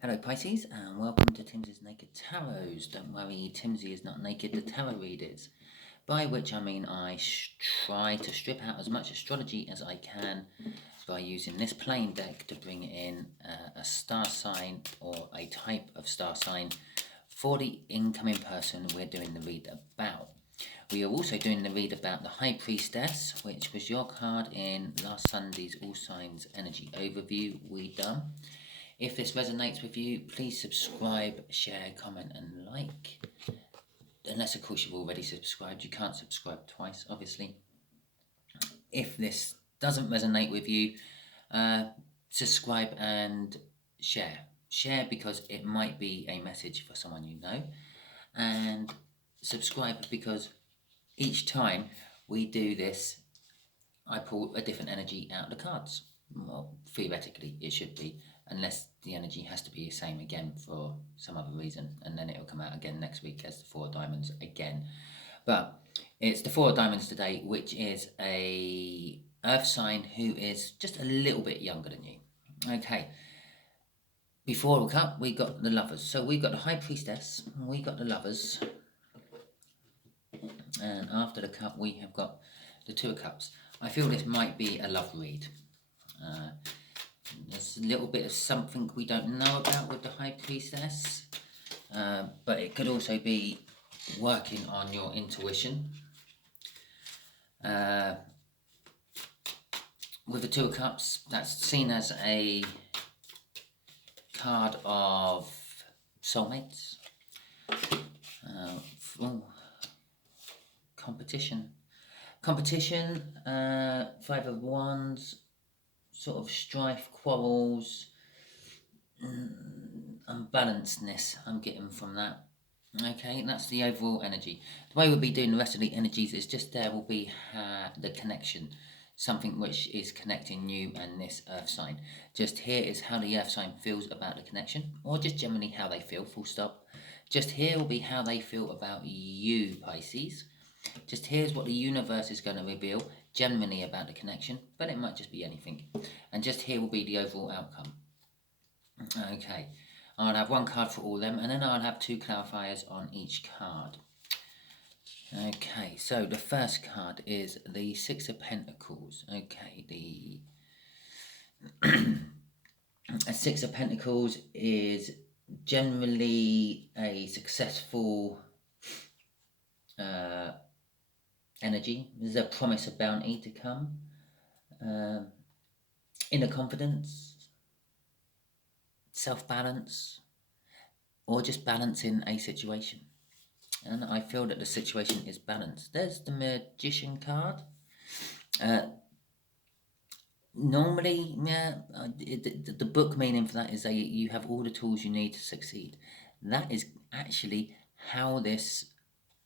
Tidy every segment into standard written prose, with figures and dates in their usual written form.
Hello Pisces and welcome to Timsy's Naked Tarots. Don't worry, Timsy is not naked, the tarot readers. By which I mean I try to strip out as much astrology as I can by using this plain deck to bring in a star sign or a type of star sign for the incoming person we're doing the read about. We are also doing the read about the High Priestess, which was your card in last Sunday's All Signs Energy Overview we done. If this resonates with you, please subscribe, share, comment and like. Unless of course you've already subscribed, you can't subscribe twice obviously. If this doesn't resonate with you, subscribe and share. Share because it might be a message for someone you know, and subscribe because each time we do this I pull a different energy out of the cards. Well, theoretically it should be, unless the energy has to be the same again for some other reason, and then it'll come out again next week as the Four of Diamonds again. But it's the Four of Diamonds today, which is a earth sign who is just a little bit younger than you. Okay, before the cup we got the Lovers, so we got the High Priestess, we got the Lovers, and after the cup we have got the Two of Cups. I feel this might be a love read. There's a little bit of something we don't know about with the High Priestess, but it could also be working on your intuition. With the Two of Cups, that's seen as a card of soulmates. Competition, Five of Wands, sort of strife, quarrels, unbalancedness I'm getting from that. Okay, that's the overall energy. The way we'll be doing the rest of the energies is just there will be the connection, something which is connecting you and this earth sign. Just here is how the earth sign feels about the connection, or just generally how they feel, full stop. Just here will be how they feel about you, Pisces. Just here's what the universe is going to reveal generally about the connection, but it might just be anything. And just here will be the overall outcome. Okay, I'll have one card for all of them, and then I'll have two clarifiers on each card. Okay, so the first card is the Six of Pentacles. Okay, the Six of Pentacles is generally a successful energy. There's a promise of bounty to come, inner confidence, self-balance, or just balancing a situation. And I feel that the situation is balanced. There's the Magician card. Normally, the book meaning for that is that you have all the tools you need to succeed. That is actually how this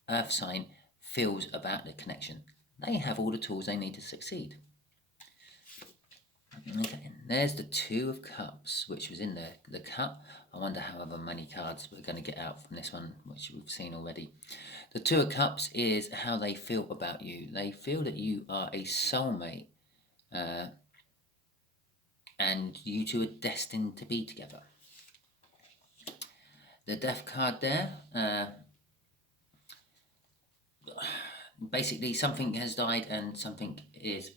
earth sign feels about the connection. They have all the tools they need to succeed. Okay, and there's the Two of Cups, which was in the cup. I wonder however many cards we're going to get out from this one, which we've seen already. The Two of Cups is how they feel about you. They feel that you are a soulmate, and you two are destined to be together. The Death card there, basically something has died and something is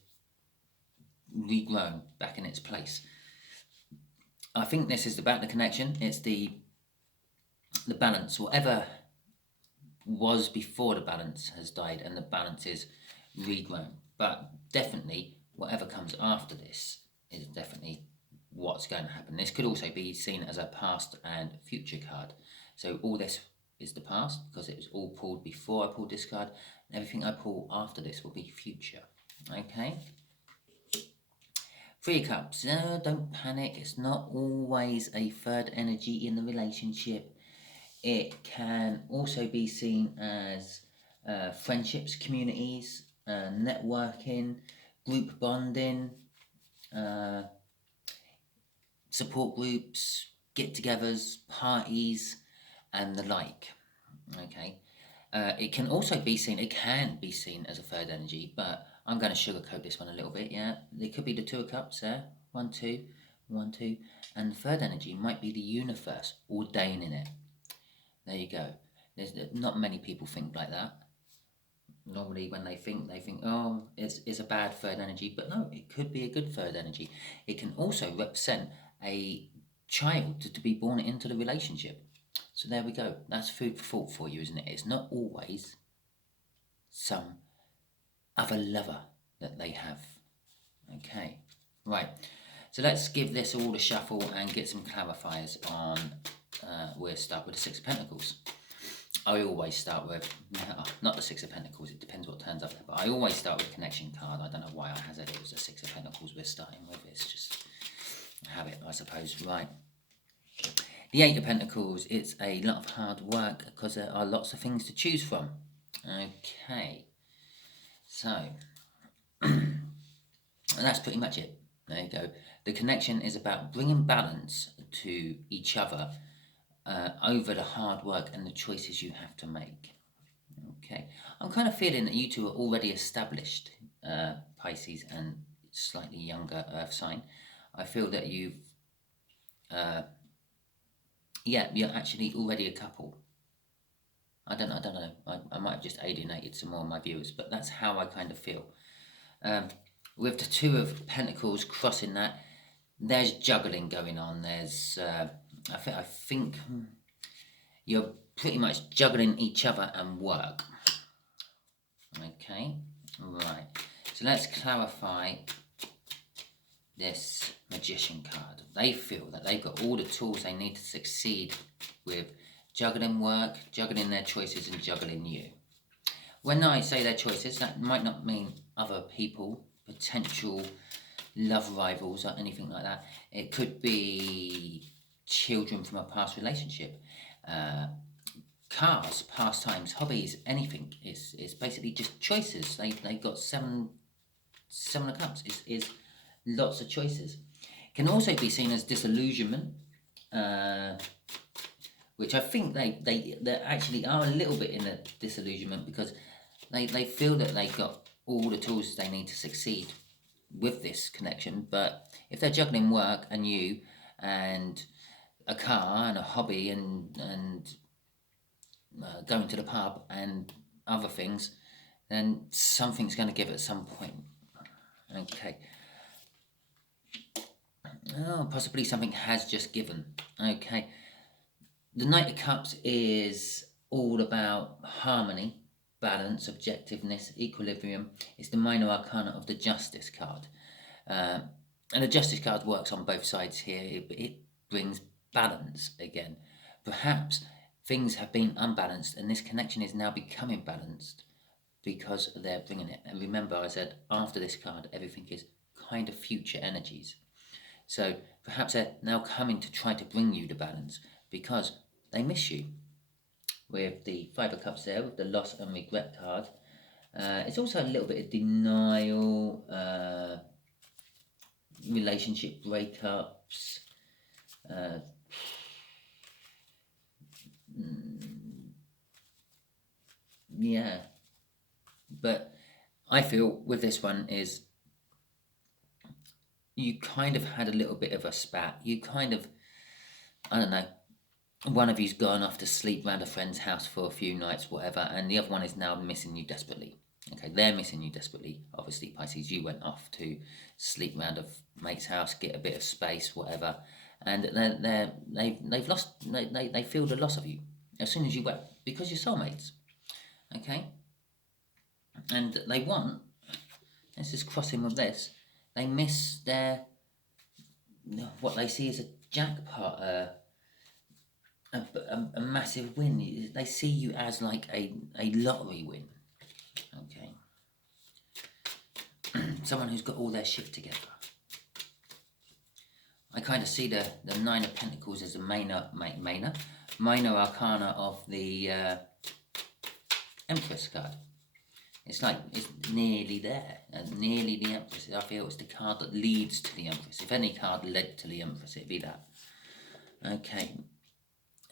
regrown back in its place. I think this is about the connection. It's the balance. Whatever was before the balance has died and the balance is regrown. But definitely whatever comes after this is definitely what's going to happen. This could also be seen as a past and future card. So all this is the past because it was all pulled before I pulled this card. And everything I pull after this will be future. Okay? Three of Cups. No, don't panic. It's not always a third energy in the relationship. It can also be seen as friendships, communities, networking, group bonding, support groups, get-togethers, parties, and the like. Okay. It can also be seen, it can be seen as a third energy, but I'm going to sugarcoat this one a little bit, yeah. It could be the Two of Cups there, 1, 2. 1, 2. And the third energy might be the universe ordaining it. There you go. There's not many people think like that. Normally when they think, oh, it's a bad third energy. But no, it could be a good third energy. It can also represent a child to be born into the relationship. So there we go. That's food for thought for you, isn't it? It's not always some other lover that they have. Okay, right. So let's give this all a shuffle and get some clarifiers on. We'll start with the Six of Pentacles. I always start with, not the Six of Pentacles, it depends what turns up there, but I always start with connection card. I don't know why I has it was the Six of Pentacles we're starting with. It's just a habit, I suppose. Right. The Eight of Pentacles, it's a lot of hard work because there are lots of things to choose from. Okay. So, and that's pretty much it. There you go. The connection is about bringing balance to each other over the hard work and the choices you have to make. Okay. I'm kind of feeling that you two are already established, Pisces and slightly younger Earth sign. I feel that you've, you're actually already a couple. I don't know. I might have just alienated some more of my viewers, but that's how I kind of feel. With the Two of Pentacles crossing that, there's juggling going on. There's, I think you're pretty much juggling each other and work. Okay, right. So let's clarify this Magician card. They feel that they've got all the tools they need to succeed with juggling work, juggling their choices, and juggling you. When I say their choices, that might not mean other people, potential love rivals or anything like that. It could be children from a past relationship, cars, pastimes, hobbies, anything. It's basically just choices. They've got seven of cups. Is lots of choices. It can also be seen as disillusionment, which I think they actually are a little bit in a disillusionment because they feel that they've got all the tools they need to succeed with this connection. But if they're juggling work and you and a car and a hobby and going to the pub and other things, then something's going to give at some point. Okay. Oh, possibly something has just given. Okay. The Knight of Cups is all about harmony, balance, objectiveness, equilibrium. It's the minor arcana of the Justice card. And the Justice card works on both sides here. It brings balance again. Perhaps things have been unbalanced and this connection is now becoming balanced because they're bringing it. And remember, I said after this card, everything is kind of future energies. So perhaps they're now coming to try to bring you the balance because they miss you. With the Five of Cups there, with the loss and regret card. It's also a little bit of denial, relationship breakups. Yeah. But I feel with this one is you kind of had a little bit of a spat. You kind of, I don't know, one of you's gone off to sleep around a friend's house for a few nights, whatever, and the other one is now missing you desperately. Okay, they're missing you desperately. Obviously, Pisces, you went off to sleep around a mate's house, get a bit of space, whatever, and they've lost. They feel the loss of you as soon as you went because you're soulmates. Okay, and they want. Let's just cross in with this. They miss their what they see as a jackpot. A massive win. They see you as like a lottery win. Okay. Someone who's got all their shit together. I kind of see the Nine of Pentacles as the minor arcana of the Empress card. It's like it's nearly there, nearly the Empress. I feel it's the card that leads to the Empress. If any card led to the Empress, it'd be that. Okay.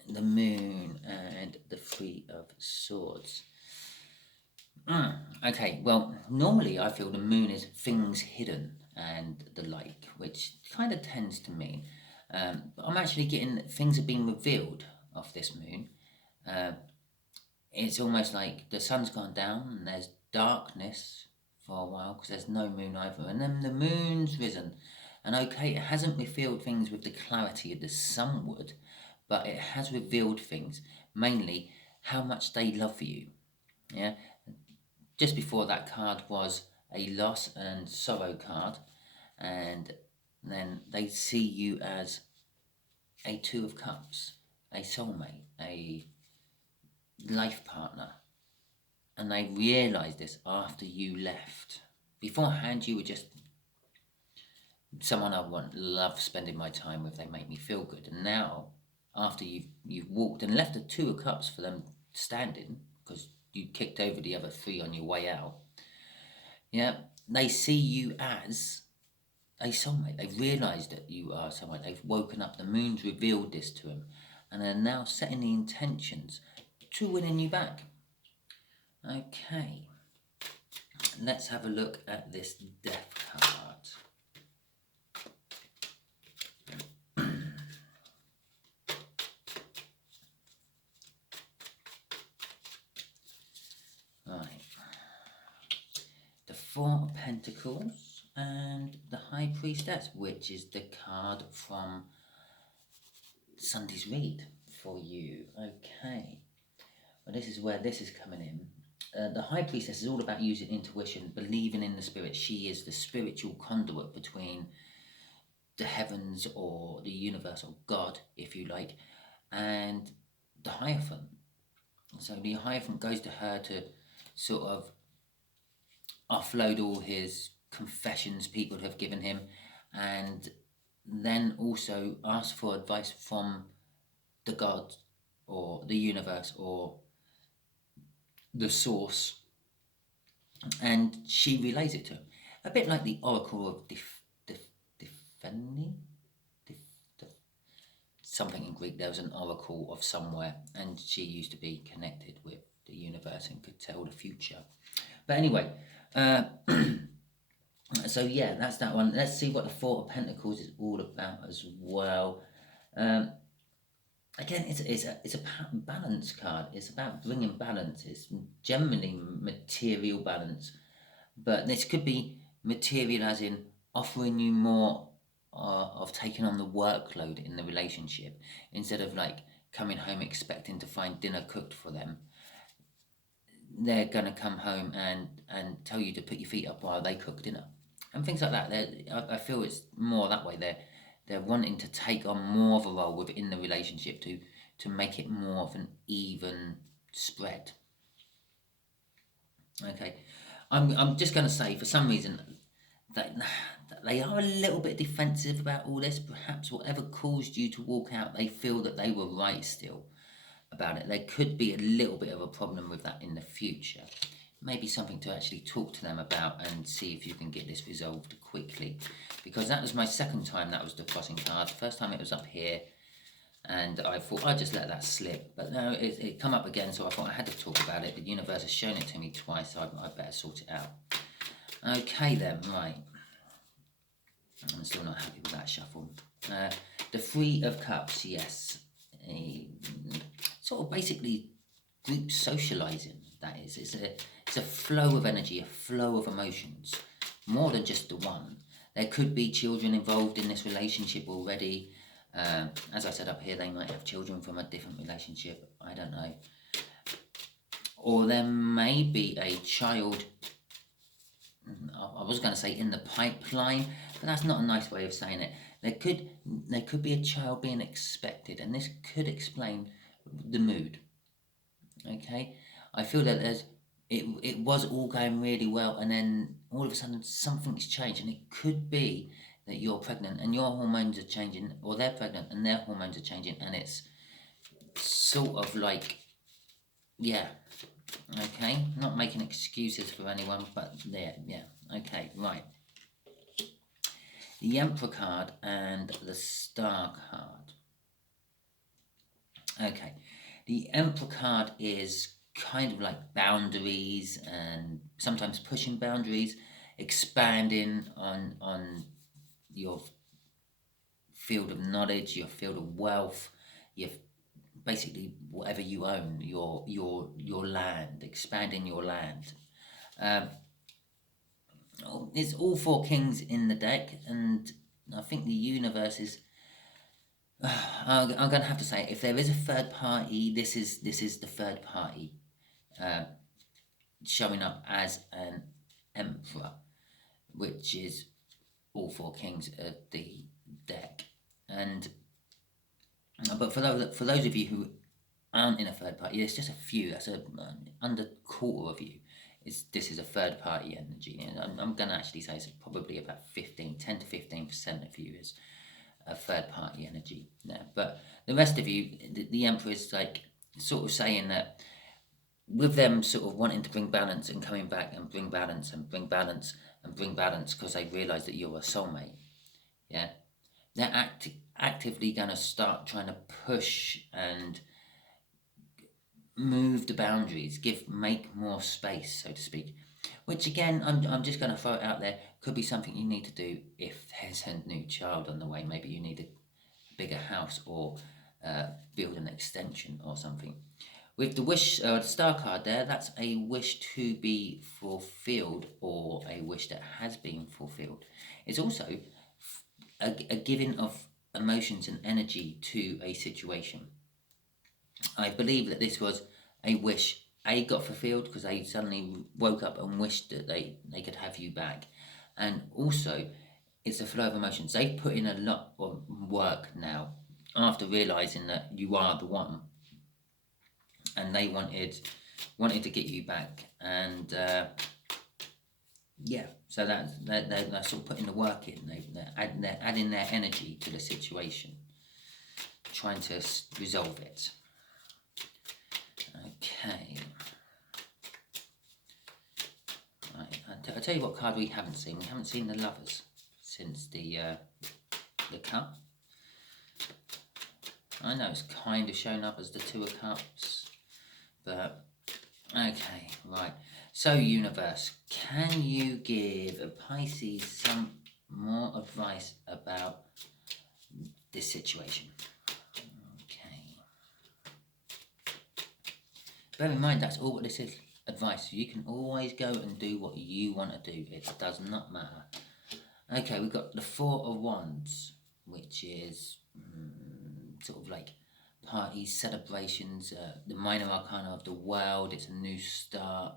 The Moon and the Three of Swords. Okay, well, normally I feel the Moon is things hidden and the like, which kind of tends to mean but I'm actually getting things are being revealed off this moon. It's almost like the sun's gone down and there's darkness for a while because there's no moon either, and then the moon's risen. And okay, it hasn't revealed things with the clarity the sun would, but it has revealed things, mainly how much they love you. Yeah. Just before that card was a loss and sorrow card, and then they see you as a Two of Cups, a soulmate, a life partner. And they realised this after you left. Beforehand, you were just someone I love spending my time with. They make me feel good. And now, after you've walked and left the Two of Cups for them standing, because you kicked over the other three on your way out, yeah, they see you as a soulmate. They've realised that you are someone. They've woken up. The moon's revealed this to them, and they're now setting the intentions to winning you back. Okay, let's have a look at this Death card. Right, the Four of Pentacles and the High Priestess, which is the card from Sunday's read for you. Okay, well, this is where this is coming in. The High Priestess is all about using intuition, believing in the spirit. She is the spiritual conduit between the heavens or the universe or God, if you like, and the Hierophant. So the Hierophant goes to her to sort of offload all his confessions people have given him, and then also ask for advice from the God or the universe or the source, and she relays it to him. A bit like the Oracle of Defeni? Something in Greek. There was an oracle of somewhere, and she used to be connected with the universe and could tell the future. But anyway, so yeah, that's that one. Let's see what the Four of Pentacles is all about as well. Again, it's a balance card. It's about bringing balance. It's generally material balance, but this could be material as in offering you more of taking on the workload in the relationship instead of like coming home expecting to find dinner cooked for them. They're gonna come home and tell you to put your feet up while they cook dinner and things like that. I feel it's more that way. They're wanting to take on more of a role within the relationship to make it more of an even spread. Okay, I'm just going to say, for some reason, that they are a little bit defensive about all this. Perhaps whatever caused you to walk out, they feel that they were right still about it. There could be a little bit of a problem with that in the future. Maybe something to actually talk to them about and see if you can get this resolved quickly. Because that was my second time that was the crossing card. The first time it was up here, and I thought I'd just let that slip. But no, it come up again, so I thought I had to talk about it. The universe has shown it to me twice, so I better sort it out. Okay then, right. I'm still not happy with that shuffle. The Three of Cups, yes. Sort of basically group socialising, that is. It's a flow of energy, a flow of emotions, more than just the one. There could be children involved in this relationship already. As I said up here, they might have children from a different relationship. I don't know. Or there may be a child, I was going to say in the pipeline, but that's not a nice way of saying it. There could be a child being expected, and this could explain the mood. Okay? I feel that it was all going really well, and then all of a sudden something's changed, and it could be that you're pregnant and your hormones are changing, or they're pregnant and their hormones are changing, and it's sort of like, yeah, okay, not making excuses for anyone, but there, yeah, okay, right. The Emperor card and the Star card. Okay, the Emperor card is kind of like boundaries and sometimes pushing boundaries. expanding on your field of knowledge, your field of wealth, your basically whatever you own, your land, expanding your land. There's all 4 kings in the deck, and I think the universe is. I'm going to have to say, if there is a third party, this is the third party showing up as an emperor, which is all 4 kings of the deck. And but for those of you who aren't in a third party, there's just a few. That's under quarter of you. This is a third party energy, and I'm going to actually say it's probably about 10 to 15% of you is a third party energy there. But the rest of you, the Emperor is like sort of saying that with them sort of wanting to bring balance and coming back and bring balance and bring balance and bring balance because they realise that you're a soulmate. Yeah, they're actively going to start trying to push and move the boundaries, make more space, so to speak. Which again, I'm just going to throw it out there. Could be something you need to do if there's a new child on the way. Maybe you need a bigger house or build an extension or something. With the wish, the star card there, that's a wish to be fulfilled or a wish that has been fulfilled. It's also a giving of emotions and energy to a situation. I believe that this was a wish got fulfilled because they suddenly woke up and wished that they could have you back. And also, it's a flow of emotions. They've put in a lot of work now after realising that you are the one. And they wanted to get you back. And yeah, so they're sort of putting the work in. They're adding their energy to the situation, trying to resolve it. Okay. Right. I'll tell you what card we haven't seen. We haven't seen the Lovers since the Cup. I know it's kind of shown up as the Two of Cups, but okay, right. So, universe, can you give a Pisces some more advice about this situation? Bear in mind, that's all what this is, advice. You can always go and do what you want to do. It does not matter. Okay, we've got the 4 of Wands, which is sort of like parties, celebrations, the minor arcana of the world. It's a new start.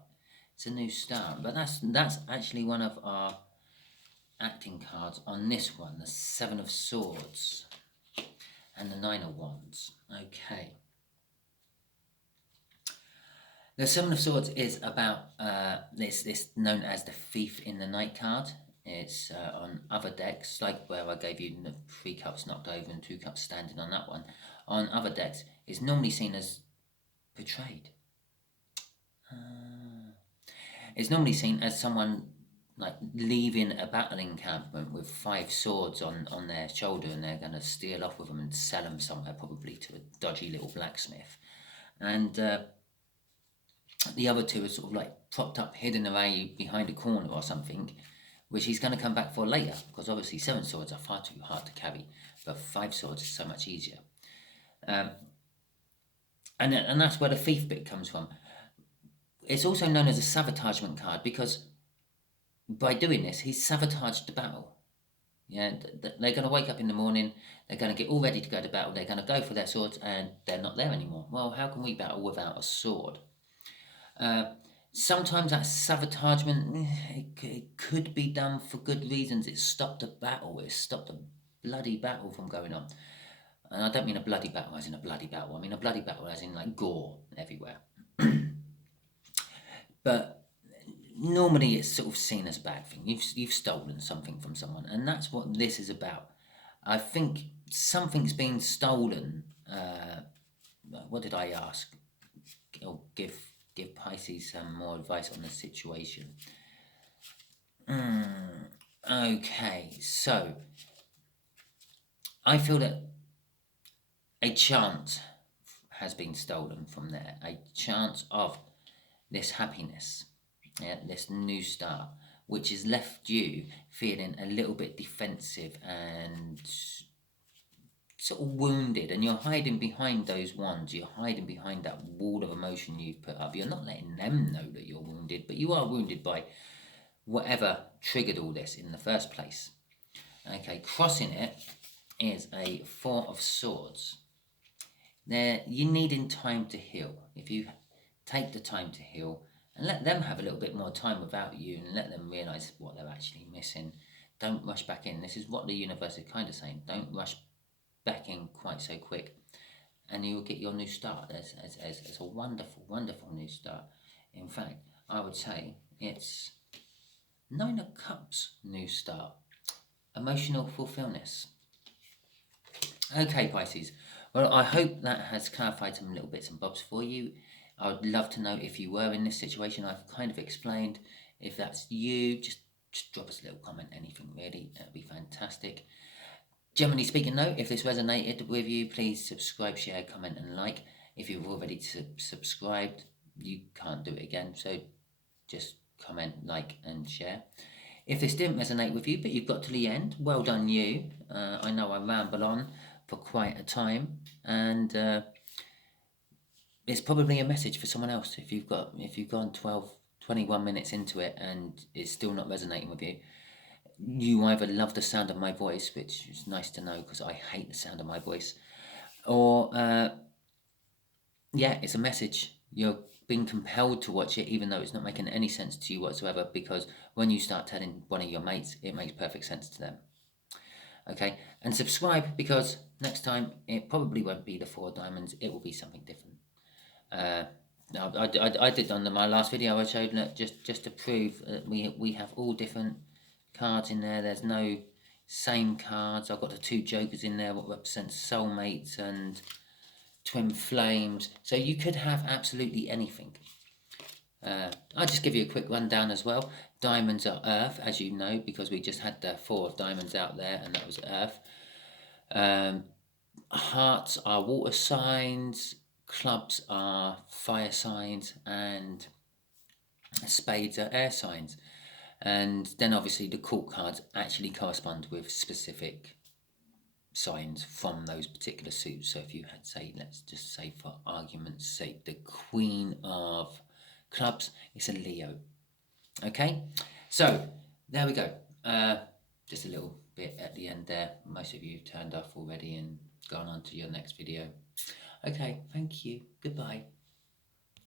It's a new start. But that's actually one of our acting cards on this one, the 7 of Swords and the 9 of Wands. Okay. The 7 of Swords is about this known as the Thief in the Night card. It's on other decks, like where I gave you the 3 cups knocked over and 2 cups standing on that one. On other decks, it's normally seen as betrayed. It's normally seen as someone like leaving a battle encampment with 5 swords on their shoulder, and they're going to steal off with them and sell them somewhere, probably to a dodgy little blacksmith. And the other 2 are sort of like propped up, hidden away behind a corner or something, which he's going to come back for later, because obviously 7 swords are far too hard to carry, but 5 swords is so much easier. And that's where the thief bit comes from. It's also known as a sabotagement card, because by doing this, he's sabotaged the battle. Yeah, they're going to wake up in the morning, they're going to get all ready to go to battle, they're going to go for their swords, and they're not there anymore. Well, how can we battle without a sword? Sometimes that sabotagement, it could be done for good reasons. It stopped a battle. It stopped a bloody battle from going on. And I don't mean a bloody battle as in a bloody battle. I mean a bloody battle as in like gore everywhere. But normally it's sort of seen as a bad thing. You've stolen something from someone, and that's what this is about. I think something's been stolen. What did I ask? Or give Pisces some more advice on the situation. Okay, so I feel that a chance has been stolen from there. A chance of this happiness, this new start, which has left you feeling a little bit defensive and sort of wounded, and you're hiding behind those wands. You're hiding behind that wall of emotion you've put up. You're not letting them know that you're wounded, but you are wounded by whatever triggered all this in the first place. Okay, crossing it is a Four of Swords. There, you're needing time to heal. If you take the time to heal and let them have a little bit more time without you and let them realise what they're actually missing, don't rush back in. This is what the universe is kind of saying. Don't rush back in quite so quick, and you will get your new start as a wonderful, wonderful new start. In fact, I would say it's 9 of Cups new start. Emotional fulfillment. Okay, Pisces. Well, I hope that has clarified some little bits and bobs for you. I would love to know if you were in this situation. I've kind of explained. If that's you, just drop us a little comment, anything really. That would be fantastic. Generally speaking, though, if this resonated with you, please subscribe, share, comment, and like. If you've already subscribed, you can't do it again, so just comment, like, and share. If this didn't resonate with you, but you've got to the end, well done you. I know I ramble on for quite a time, and it's probably a message for someone else. If you've gone 21 minutes into it and it's still not resonating with you, you either love the sound of my voice, which is nice to know because I hate the sound of my voice, or yeah, it's a message. You're being compelled to watch it even though it's not making any sense to you whatsoever, because when you start telling one of your mates, it makes perfect sense to them. Okay, and subscribe, because next time it probably won't be the 4 diamonds, it will be something different. I did on my last video, I showed that just to prove that we have all different cards in there. There's no same cards. I've got the 2 jokers in there, what represents soulmates and twin flames. So you could have absolutely anything. I'll just give you a quick rundown as well. Diamonds are earth, as you know, because we just had the 4 of diamonds out there, and that was earth. Hearts are water signs, clubs are fire signs, and spades are air signs. And then obviously the court cards actually correspond with specific signs from those particular suits. So if you had, say, let's just say for argument's sake, the Queen of Clubs, it's a Leo. Okay, so there we go. Just a little bit at the end there. Most of you have turned off already and gone on to your next video. Okay, thank you. Goodbye.